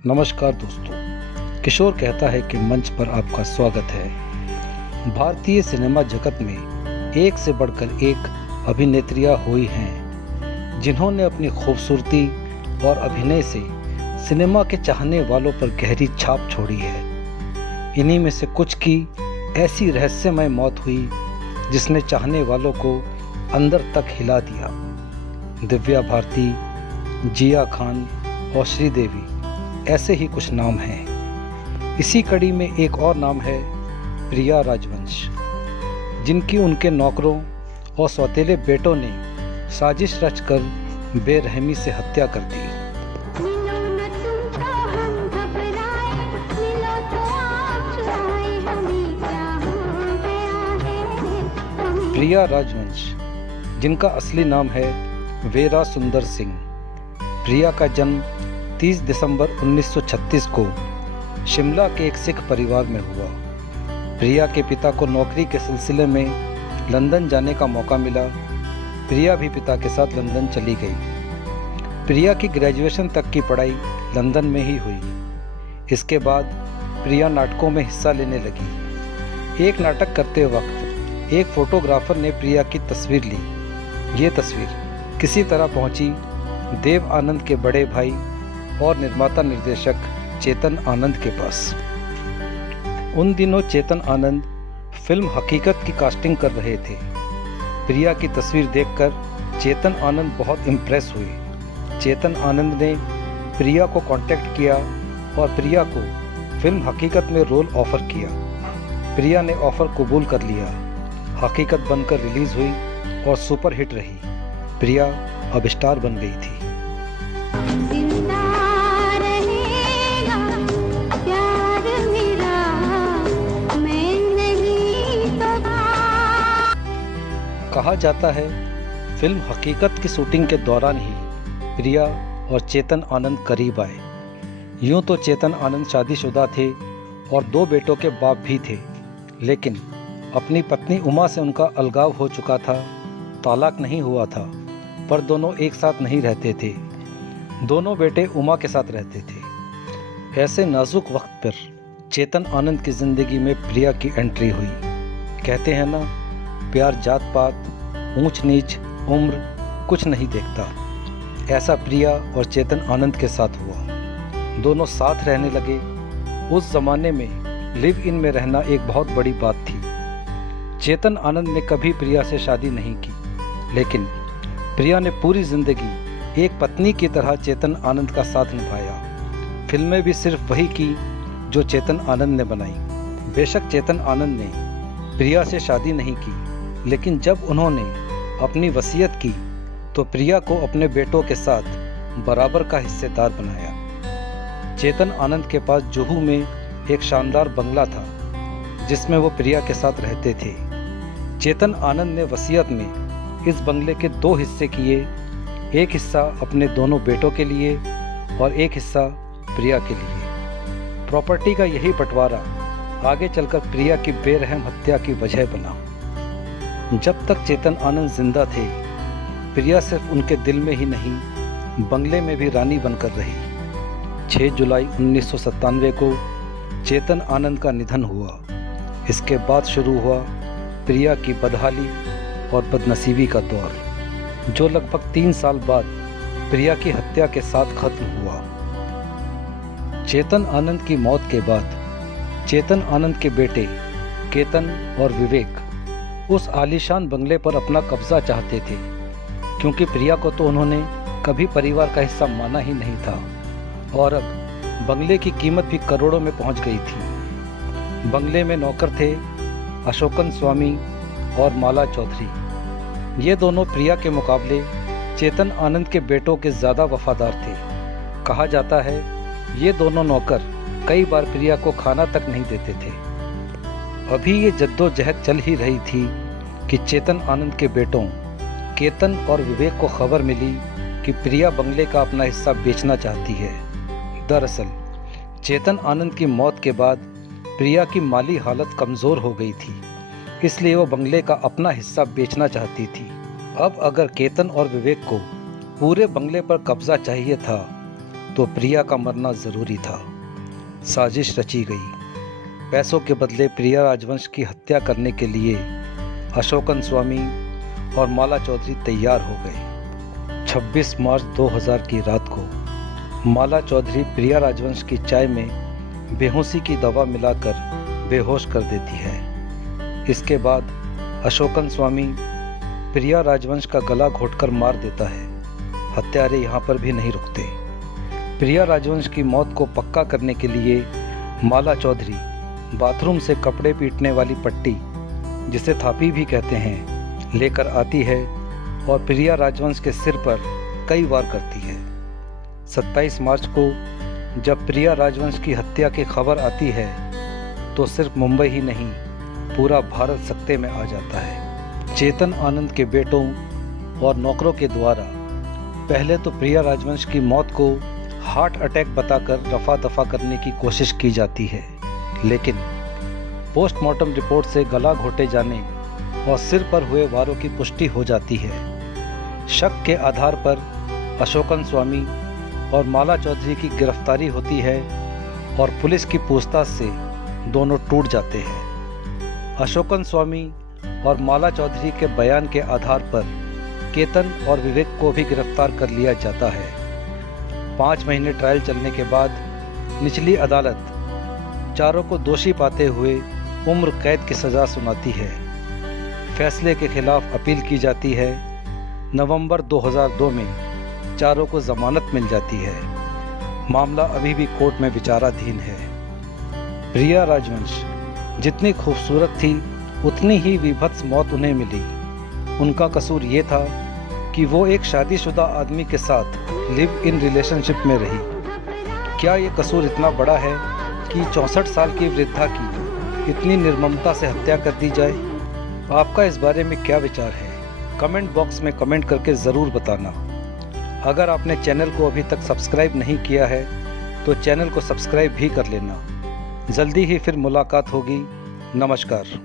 नमस्कार दोस्तों, किशोर कहता है कि मंच पर आपका स्वागत है। भारतीय सिनेमा जगत में एक से बढ़कर एक अभिनेत्रियां हुई हैं जिन्होंने अपनी खूबसूरती और अभिनय से सिनेमा के चाहने वालों पर गहरी छाप छोड़ी है। इन्हीं में से कुछ की ऐसी रहस्यमय मौत हुई जिसने चाहने वालों को अंदर तक हिला दिया। दिव्या भारती, जिया खान और श्रीदेवी ऐसे ही कुछ नाम हैं। इसी कड़ी में एक और नाम है प्रिया राजवंश, जिनकी उनके नौकरों और सौतेले बेटों ने साजिश रचकर बेरहमी से हत्या कर दी। प्रिया राजवंश, जिनका असली नाम है वेरा सुंदर सिंह। प्रिया का जन्म 30 दिसंबर 1936 को शिमला के एक सिख परिवार में हुआ। प्रिया के पिता को नौकरी के सिलसिले में लंदन जाने का मौका मिला। प्रिया भी पिता के साथ लंदन चली गई। प्रिया की ग्रेजुएशन तक की पढ़ाई लंदन में ही हुई। इसके बाद प्रिया नाटकों में हिस्सा लेने लगी। एक नाटक करते वक्त एक फोटोग्राफर ने प्रिया की तस्वीर ली। ये तस्वीर किसी तरह पहुंची देव आनंद के बड़े भाई और निर्माता निर्देशक चेतन आनंद के पास। उन दिनों चेतन आनंद फिल्म हकीकत की कास्टिंग कर रहे थे। प्रिया की तस्वीर देखकर चेतन आनंद बहुत इम्प्रेस हुए। चेतन आनंद ने प्रिया को कांटेक्ट किया और प्रिया को फिल्म हकीकत में रोल ऑफर किया। प्रिया ने ऑफर कबूल कर लिया। हकीकत बनकर रिलीज हुई और सुपर हिट रही। प्रिया अब स्टार बन गई थी। कहा जाता है फिल्म हकीकत की शूटिंग के दौरान ही प्रिया और चेतन आनंद करीब आए। यूं तो चेतन आनंद शादीशुदा थे और 2 बेटों के बाप भी थे, लेकिन अपनी पत्नी उमा से उनका अलगाव हो चुका था। तालाक नहीं हुआ था, पर दोनों एक साथ नहीं रहते थे। दोनों बेटे उमा के साथ रहते थे। ऐसे नाजुक वक्त पर चेतन आनंद की ज़िंदगी में प्रिया की एंट्री हुई। कहते हैं ना, प्यार जात पात, ऊंच नीच, उम्र कुछ नहीं देखता। ऐसा प्रिया और चेतन आनंद के साथ हुआ। दोनों साथ रहने लगे। उस जमाने में लिव इन में रहना एक बहुत बड़ी बात थी। चेतन आनंद ने कभी प्रिया से शादी नहीं की, लेकिन प्रिया ने पूरी जिंदगी एक पत्नी की तरह चेतन आनंद का साथ निभाया। फिल्में भी सिर्फ वही की जो चेतन आनंद ने बनाई। बेशक चेतन आनंद ने प्रिया से शादी नहीं की, लेकिन जब उन्होंने अपनी वसीयत की तो प्रिया को अपने बेटों के साथ बराबर का हिस्सेदार बनाया। चेतन आनंद के पास जुहू में एक शानदार बंगला था जिसमें वो प्रिया के साथ रहते थे। चेतन आनंद ने वसीयत में इस बंगले के 2 हिस्से किए। एक हिस्सा अपने दोनों बेटों के लिए और एक हिस्सा प्रिया के लिए। प्रॉपर्टी का यही बंटवारा आगे चलकर प्रिया की बेरहम हत्या की वजह बना। जब तक चेतन आनंद जिंदा थे, प्रिया सिर्फ उनके दिल में ही नहीं, बंगले में भी रानी बनकर रही। 6 जुलाई 1997 को चेतन आनंद का निधन हुआ। इसके बाद शुरू हुआ प्रिया की बदहाली और बदनसीबी का दौर, जो लगभग 3 साल बाद प्रिया की हत्या के साथ खत्म हुआ। चेतन आनंद की मौत के बाद चेतन आनंद के बेटे केतन और विवेक उस आलीशान बंगले पर अपना कब्जा चाहते थे, क्योंकि प्रिया को तो उन्होंने कभी परिवार का हिस्सा माना ही नहीं था और अब बंगले की कीमत भी करोड़ों में पहुंच गई थी। बंगले में नौकर थे अशोकन स्वामी और माला चौधरी। ये दोनों प्रिया के मुकाबले चेतन आनंद के बेटों के ज़्यादा वफादार थे। कहा जाता है ये दोनों नौकर कई बार प्रिया को खाना तक नहीं देते थे। अभी ये जद्दोजहद चल ही रही थी कि चेतन आनंद के बेटों केतन और विवेक को खबर मिली कि प्रिया बंगले का अपना हिस्सा बेचना चाहती है। दरअसल चेतन आनंद की मौत के बाद प्रिया की माली हालत कमज़ोर हो गई थी, इसलिए वो बंगले का अपना हिस्सा बेचना चाहती थी। अब अगर केतन और विवेक को पूरे बंगले पर कब्जा चाहिए था तो प्रिया का मरना ज़रूरी था। साजिश रची गई। पैसों के बदले प्रिया राजवंश की हत्या करने के लिए अशोकन स्वामी और माला चौधरी तैयार हो गए। 26 मार्च 2000 की रात को माला चौधरी प्रिया राजवंश की चाय में बेहोशी की दवा मिलाकर बेहोश कर देती है। इसके बाद अशोकन स्वामी प्रिया राजवंश का गला घोंटकर मार देता है। हत्यारे यहाँ पर भी नहीं रुकते। प्रिया राजवंश की मौत को पक्का करने के लिए माला चौधरी बाथरूम से कपड़े पीटने वाली पट्टी, जिसे थापी भी कहते हैं, लेकर आती है और प्रिया राजवंश के सिर पर कई वार करती है। 27 मार्च को जब प्रिया राजवंश की हत्या की खबर आती है तो सिर्फ मुंबई ही नहीं, पूरा भारत सकते में आ जाता है। चेतन आनंद के बेटों और नौकरों के द्वारा पहले तो प्रिया राजवंश की मौत को हार्ट अटैक बताकर रफा दफा करने की कोशिश की जाती है, लेकिन पोस्टमार्टम रिपोर्ट से गला घोंटे जाने और सिर पर हुए वारों की पुष्टि हो जाती है। शक के आधार पर अशोकन स्वामी और माला चौधरी की गिरफ्तारी होती है और पुलिस की पूछताछ से दोनों टूट जाते हैं। अशोकन स्वामी और माला चौधरी के बयान के आधार पर केतन और विवेक को भी गिरफ्तार कर लिया जाता है। 5 महीने ट्रायल चलने के बाद निचली अदालत चारों को दोषी पाते हुए उम्र कैद की सज़ा सुनाती है। फैसले के खिलाफ अपील की जाती है। नवंबर 2002 में चारों को जमानत मिल जाती है। मामला अभी भी कोर्ट में विचाराधीन है। प्रिया राजवंश जितनी खूबसूरत थी उतनी ही विभत्स मौत उन्हें मिली। उनका कसूर ये था कि वो एक शादीशुदा आदमी के साथ लिव इन रिलेशनशिप में रही। क्या ये कसूर इतना बड़ा है कि 64 साल की वृद्धा की इतनी निर्ममता से हत्या कर दी जाए? आपका इस बारे में क्या विचार है? कमेंट बॉक्स में कमेंट करके ज़रूर बताना। अगर आपने चैनल को अभी तक सब्सक्राइब नहीं किया है तो चैनल को सब्सक्राइब भी कर लेना। जल्दी ही फिर मुलाकात होगी। नमस्कार।